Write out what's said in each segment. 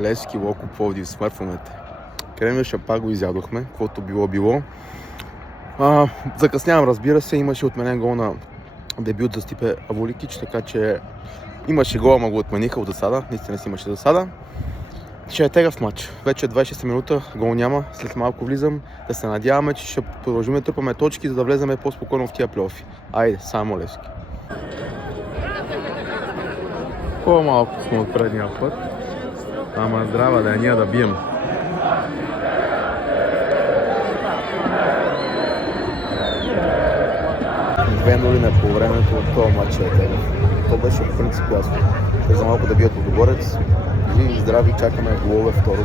Левски, Локо, Пловдив, смъртваме. Кремвир пак го изядохме, каквото било. Закъснявам, разбира се, имаше отменен гол на дебют за Стипе Аволикич, така че имаше гол, ама го отмениха от засада, наистина си имаше засада. Ще е тегав матч. Вече 26 минута, гол няма, след малко влизам, да се надяваме, че ще продължим да трупаме точки, за да влеземе по-спокойно в тия плейофи. Айде, само Левски. По-малко сме от предния път, ама здрава да е, ние да бием. Вендолина по времето от това матч е тегав. То беше в принцип ясно. За малко да бият Лудогорец. Живи и здрави, чакаме голове второ.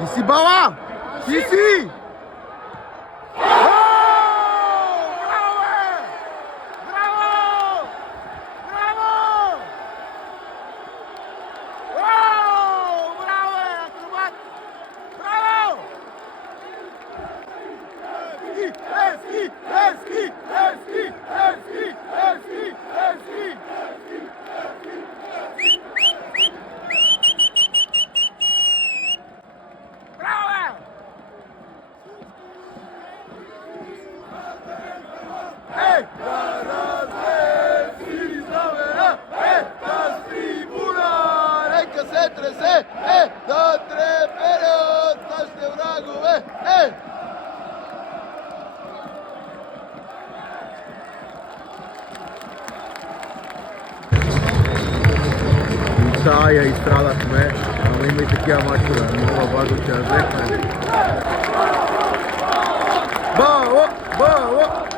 Ти си бала! Ти си! Да, я изстрадахме, ама има и такива мачове, много важно, че я взехме. Браво! Браво!